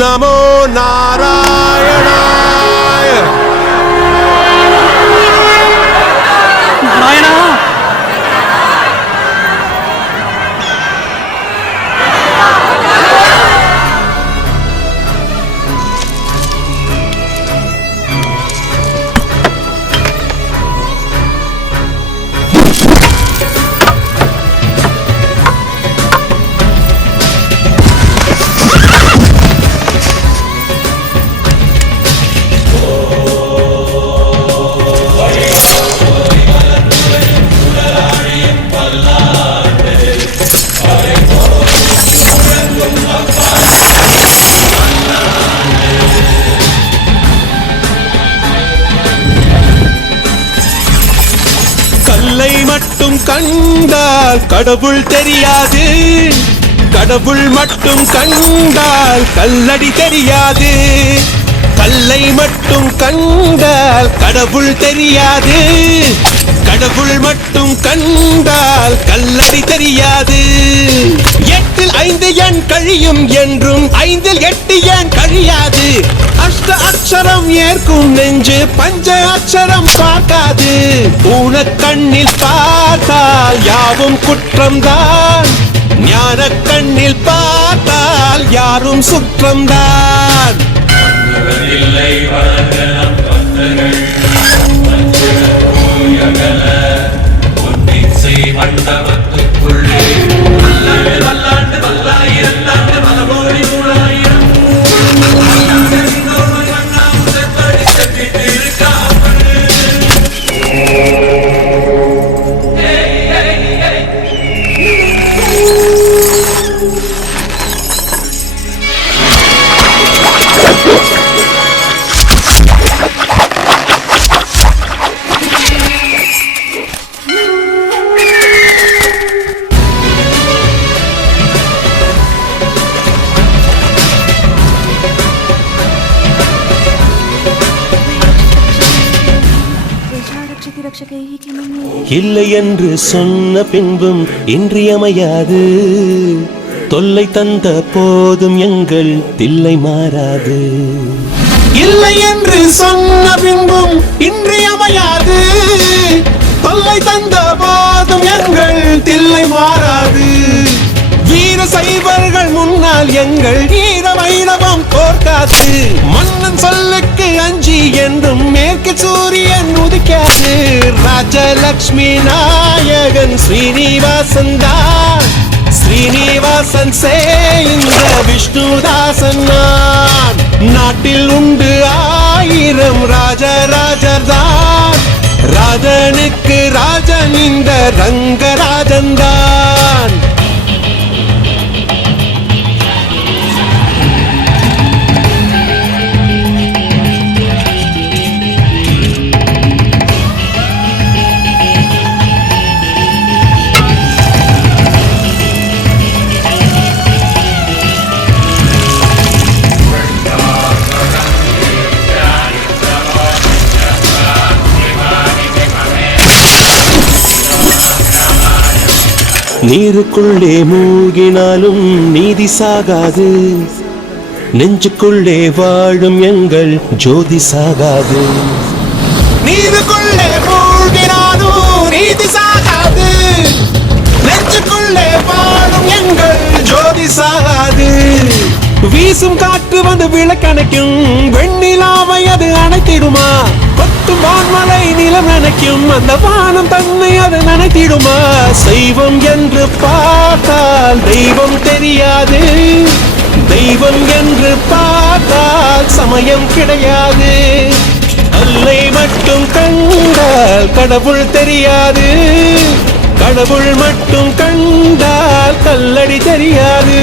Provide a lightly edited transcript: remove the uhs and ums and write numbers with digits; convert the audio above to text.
நமோ நாராயணாய. நாராயணா. கல்லை மட்டும் கண்டால் கடவுள் தெரியாது, கடவுள் மட்டும் கண்டால் கல்லடி தெரியாது. கல்லை மட்டும் கண்டால் கடவுள் தெரியாது, கடவுள் மட்டும் கண்டால் கல்லடி தெரியாது. 8ல் 5 எண் கழியும் என்றும் 5ல் 8 எண் கழியாது. அஷ்ட அக்ஷரம் ஏற்கும் நெஞ்சு பஞ்ச அக்ஷரம் பார்க்காது. ஊன கண்ணில் பார்த்தால் யாவும் குற்றம்தான், ஞான கண்ணில் பார்த்தால் யாரும் சுற்றம்தான். இல்லை என்று சொன்ன பின்பும் இன்றியமையாது, தொல்லை தந்த போதும் எங்கள் தில்லை மாறாது. இல்லை என்று சொன்ன பின்பும் இன்றியமையாது, தொல்லை தந்த போதும் எங்கள் தில்லை மாறாது. வீர சைவர்கள் முன்னால் எங்கள் வீர வைரவம் தோற்காது. மன்னன் சொல்லுக்கு அஞ்சி என்றும் மேற்கு சூரியன் உதிக்காது. ராஜலக்ஷ்மி நாயகன் ஸ்ரீனிவாசன் தான், ஸ்ரீனிவாசன் இந்த விஷ்ணுதாசன் நான். நாட்டில் உண்டு 1000 ராஜராஜர் தான், ராஜனுக்கு ராஜன் இந்த ரங்கராஜன் தான். நீருக்குள்ளே மூழ்கினாலும் நீதி சாகாது, நெஞ்சுக்குள்ளே வாழும் எங்கள் ஜோதி சாகாது. நீருக்குள்ளே மூழ்கினாலும் நீதி சாகாது, நெஞ்சுக்குள்ளே வாழும் எங்கள் ஜோதி சாகாது. வீசும் காற்று வந்து விளக்கணைக்கும், வெண்ணிலாவை அது அணைத்திடுமா? கொட்டும் வான்மலை நிலம் நினைக்கும், அந்த வானம் தன்னை அது நினைத்திடுமா? சைவம் என்று பார்த்தால் தெய்வம் தெரியாது, தெய்வம் என்று பார்த்தால் சமயம் கிடையாது. கல்லை மட்டும் கண்டால் கடவுள் தெரியாது, கடவுள் மட்டும் கண்டால் கல்லடி தெரியாது.